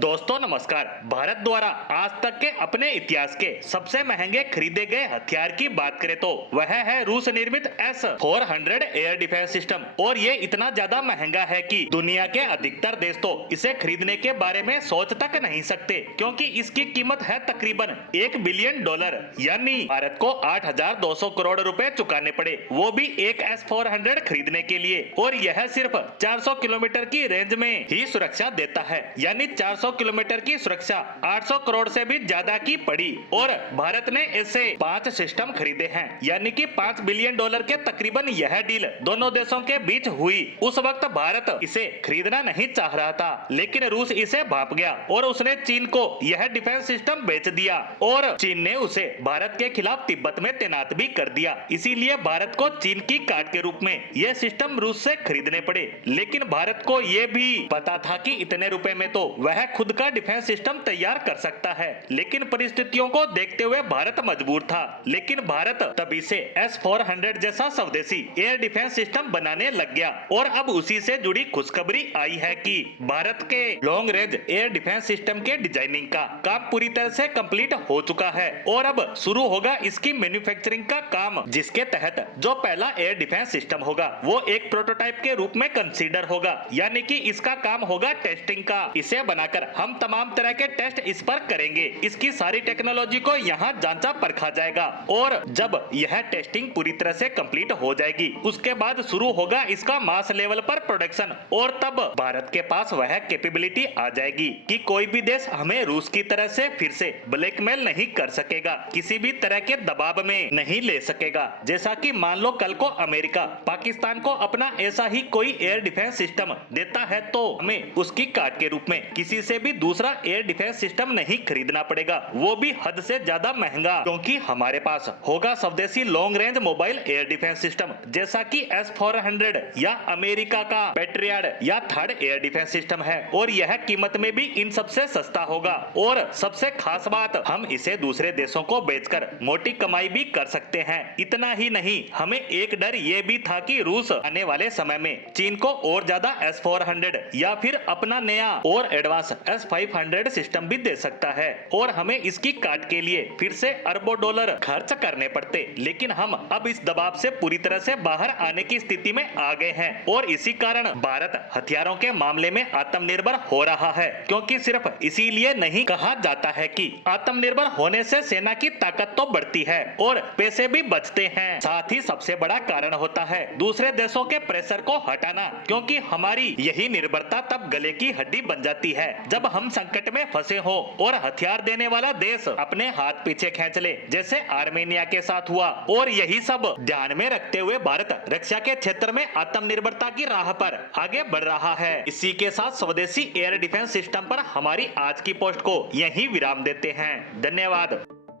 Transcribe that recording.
दोस्तों नमस्कार। भारत द्वारा आज तक के अपने इतिहास के सबसे महंगे खरीदे गए हथियार की बात करें तो वह है रूस निर्मित S-400 एयर डिफेंस सिस्टम। और ये इतना ज्यादा महंगा है कि दुनिया के अधिकतर देश तो इसे खरीदने के बारे में सोच तक नहीं सकते, क्योंकि इसकी कीमत है तकरीबन $1 बिलियन, यानी भारत को 8,200 करोड़ रुपए चुकाने पड़े, वो भी एक S-400 खरीदने के लिए। और यह सिर्फ 400 किलोमीटर की रेंज में ही सुरक्षा देता है, यानी 400 किलोमीटर की सुरक्षा 800 करोड़ से भी ज्यादा की पड़ी। और भारत ने ऐसे 5 सिस्टम खरीदे हैं, यानी कि $5 बिलियन के तकरीबन। यह डील दोनों देशों के बीच हुई। उस वक्त भारत इसे खरीदना नहीं चाह रहा था, लेकिन रूस इसे भाप गया और उसने चीन को यह डिफेंस सिस्टम बेच दिया। और चीन ने उसे भारत के खिलाफ तिब्बत में तैनात भी कर दिया। इसीलिए भारत को चीन की काट के रूप में यह सिस्टम रूस से खरीदने पड़े। लेकिन भारत को यह भी पता था कि इतने रुपए में तो वह खुद का डिफेंस सिस्टम तैयार कर सकता है, लेकिन परिस्थितियों को देखते हुए भारत मजबूर था। लेकिन भारत तभी से S-400 जैसा स्वदेशी एयर डिफेंस सिस्टम बनाने लग गया। और अब उसी से जुड़ी खुशखबरी आई है कि भारत के long range air defence system के डिजाइनिंग का काम पूरी तरह से कंप्लीट हो चुका है और अब शुरू होगा इसकी मैन्युफैक्चरिंग का काम, जिसके तहत जो पहला एयर डिफेंस सिस्टम होगा वो एक प्रोटोटाइप के रूप में कंसीडर होगा, यानी कि इसका काम होगा टेस्टिंग का। इसे बनाकर हम तमाम तरह के टेस्ट इस पर करेंगे। इसकी सारी टेक्नोलॉजी को यहाँ जांचा परखा जाएगा और जब यह टेस्टिंग पूरी तरह से कंप्लीट हो जाएगी उसके बाद शुरू होगा इसका मास लेवल पर प्रोडक्शन। और तब भारत के पास वह कैपेबिलिटी आ जाएगी कि कोई भी देश हमें रूस की तरह से फिर से ब्लैकमेल नहीं कर सकेगा, किसी भी तरह के दबाव में नहीं ले सकेगा। जैसा कि मान लो कल को अमेरिका पाकिस्तान को अपना ऐसा ही कोई एयर डिफेंस सिस्टम देता है तो हमें उसकी काट के रूप में किसी से भी दूसरा एयर डिफेंस सिस्टम नहीं खरीदना पड़ेगा, वो भी हद से ज्यादा महंगा, क्योंकि हमारे पास होगा स्वदेशी long range mobile air defence system, जैसा कि S-400 या अमेरिका का पैट्रियट या थर्ड एयर डिफेंस सिस्टम है। और यह कीमत में भी इन सबसे सस्ता होगा। और सबसे खास बात, हम इसे दूसरे देशों को बेचकर मोटी कमाई भी कर सकते हैं। इतना ही नहीं, हमें एक डर ये भी था कि रूस आने वाले समय में चीन को और ज्यादा S-400 या फिर अपना नया और एडवांस S-500 सिस्टम भी दे सकता है और हमें इसकी काट के लिए फिर से अरबों डॉलर खर्च करने पड़ते। लेकिन हम अब इस दबाव से पूरी तरह से बाहर आने की स्थिति में आ गए हैं और इसी कारण भारत हथियारों के मामले में आत्मनिर्भर हो रहा है, क्योंकि सिर्फ इसीलिए नहीं कहा जाता है कि आत्मनिर्भर होने से सेना की ताकत तो बढ़ती है और पैसे भी बचते हैं, साथ ही सबसे बड़ा कारण होता है दूसरे देशों के प्रेशर को हटाना, क्योंकि हमारी यही निर्भरता तब गले की हड्डी बन जाती है जब हम संकट में फंसे हो और हथियार देने वाला देश अपने हाथ पीछे खींच ले, जैसे आर्मेनिया के साथ हुआ। और यही सब ध्यान में रखते हुए भारत रक्षा के क्षेत्र में आत्मनिर्भरता की राह पर आगे बढ़ रहा है। इसी के साथ स्वदेशी एयर डिफेंस सिस्टम पर हमारी आज की पोस्ट को यहीं विराम देते हैं। धन्यवाद।